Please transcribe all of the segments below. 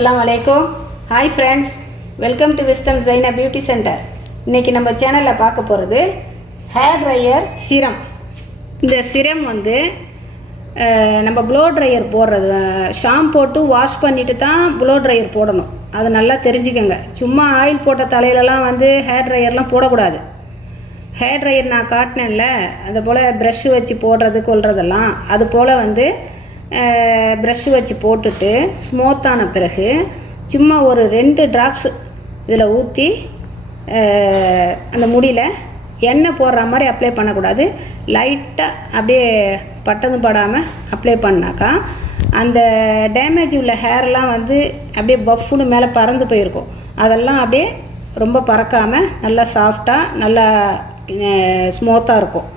Assalamu alaikum. Hi friends, welcome to Wisdom Zaina Beauty Center. இன்னைக்கு நம்ம சேனல்ல பார்க்க போறது hair dryer serum. இந்த serum வந்து நம்ம blow dryer போடுறது ஷாம்பு போட்டு வாஷ் பண்ணிட்டு தான் blow dryer போடணும். அது நல்லா தெரிஞ்சுக்கங்க. சும்மா ஆயில் போட்ட தலையிலலாம் வந்து hair dryerலாம் போடக்கூடாது. hair dryer நான் காட்டினேன்ல அது போல் ப்ரஷ் வச்சு போடுறது கொள்றதெல்லாம் அது போல் வந்து ப்ரஷ் வச்சு போட்டுட்டு ஸ்மூத்தான பிறகு சும்மா ஒரு 2 ட்ராப்ஸ் இதில் ஊற்றி அந்த முடியில் எண்ணெய் போடுற மாதிரி அப்ளை பண்ணக்கூடாது. லைட்டாக அப்படியே பட்டதும் படாமல் அப்ளை பண்ணாக்கா அந்த டேமேஜ் உள்ள ஹேர்லாம் வந்து அப்படியே பஃப்னு மேலே பறந்து போயிருக்கும். அதெல்லாம் அப்படியே ரொம்ப பறக்காமல் நல்லா சாஃப்டாக நல்லா ஸ்மூத்தாக இருக்கும்.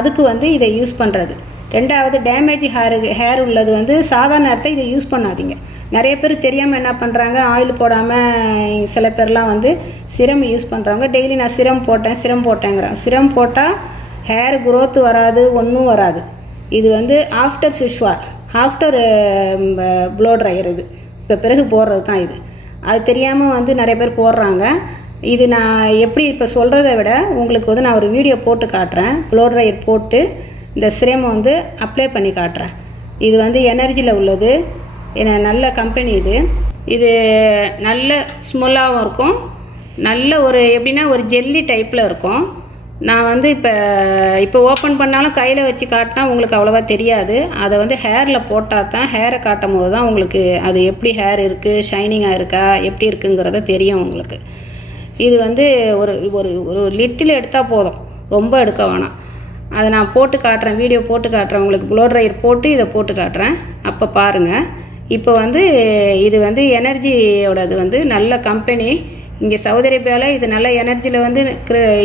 அதுக்கு வந்து இதை யூஸ் பண்ணுறது. ரெண்டாவது டேமேஜ் ஹேர் உள்ளது வந்து சாதாரண நேரத்தில் இதை யூஸ் பண்ணாதீங்க. நிறைய பேர் தெரியாமல் என்ன பண்ணுறாங்க, ஆயில் போடாமல் சில பேர்லாம் வந்து சிரம் யூஸ் பண்ணுறாங்க. டெய்லி நான் சிரம் போட்டேங்கிறேன். சிரம் போட்டால் ஹேர் க்ரோத் வராது, ஒன்றும் வராது. இது வந்து ஆஃப்டர் ஷிஷ்வார் ஆஃப்டர் ப்ளோ ட்ரையர் இதுக்கு பிறகு போடுறது தான் இது. அது தெரியாமல் வந்து நிறைய பேர் போடுறாங்க. இது நான் எப்படி இப்போ சொல்கிறத விட உங்களுக்கு வந்து நான் ஒரு வீடியோ போட்டு காட்டுறேன். ப்ளோ ட்ரையர் போட்டு இந்த சிரம் வந்து அப்ளை பண்ணி காட்டுறேன். இது வந்து எனர்ஜியில் உள்ளது, நல்ல கம்பெனி இது நல்ல ஸ்மெல்லாகவும் இருக்கும். நல்ல ஒரு எப்படின்னா ஒரு ஜெல்லி டைப்பில் இருக்கும். நான் வந்து இப்போ ஓப்பன் பண்ணாலும் கையில் வச்சு காட்டினா உங்களுக்கு அவ்வளோவா தெரியாது. அதை வந்து ஹேரில் போட்டால் தான், ஹேரை காட்டும் போது தான் உங்களுக்கு அது எப்படி ஹேர் இருக்குது, ஷைனிங்காக இருக்கா, எப்படி இருக்குங்கிறத தெரியும் உங்களுக்கு. இது வந்து ஒரு ஒரு ஒரு லிட்டில் எடுத்தால் போதும், ரொம்ப எடுக்க வேணாம். அதை நான் போட்டு காட்டுறேன், வீடியோ போட்டு காட்டுறேன் உங்களுக்கு. ப்ளோ ட்ரையர் போட்டு இதை போட்டு காட்டுறேன், அப்போ பாருங்கள். இப்போ வந்து இது வந்து எனர்ஜியோடது வந்து நல்ல கம்பெனி. இங்கே சவுதி அரேபியாவில் இது நல்ல எனர்ஜியில் வந்து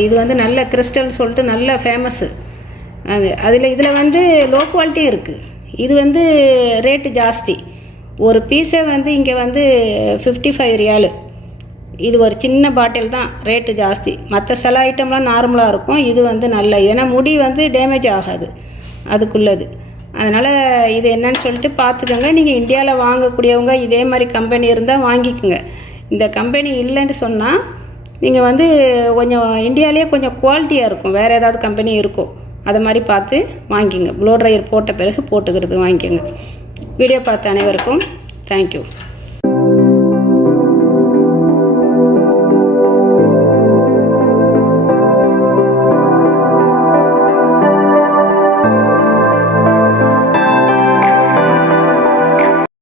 இது வந்து நல்ல கிறிஸ்டல்னு சொல்லிட்டு நல்ல ஃபேமஸ்ஸு. இதில் வந்து லோ குவாலிட்டி இருக்குது. இது வந்து ரேட்டு ஜாஸ்தி. ஒரு பீஸே வந்து இங்கே வந்து 55 ரியாலு. இது ஒரு சின்ன பாட்டில் தான், ரேட்டு ஜாஸ்தி. மற்ற சில ஐட்டம்லாம் நார்மலாக இருக்கும். இது வந்து நல்ல, ஏன்னா முடி வந்து டேமேஜ் ஆகாது அதுக்குள்ளது. அதனால் இது என்னன்னு சொல்லிட்டு பார்த்துக்கோங்க. நீங்கள் இந்தியாவில் வாங்கக்கூடியவங்க இதே மாதிரி கம்பெனி இருந்தால் வாங்கிக்கோங்க. இந்த கம்பெனி இல்லைன்னு சொன்னால் நீங்கள் வந்து கொஞ்சம் இந்தியாவிலே கொஞ்சம் குவாலிட்டியாக இருக்கும், வேறு ஏதாவது கம்பெனி இருக்கும், அதை மாதிரி பார்த்து வாங்கிக்கோங்க. ப்ளோ ட்ரையர் போட்ட பிறகு போட்டுக்கிறது வாங்கிக்கோங்க. வீடியோ பார்த்த அனைவருக்கும் தேங்க்யூ.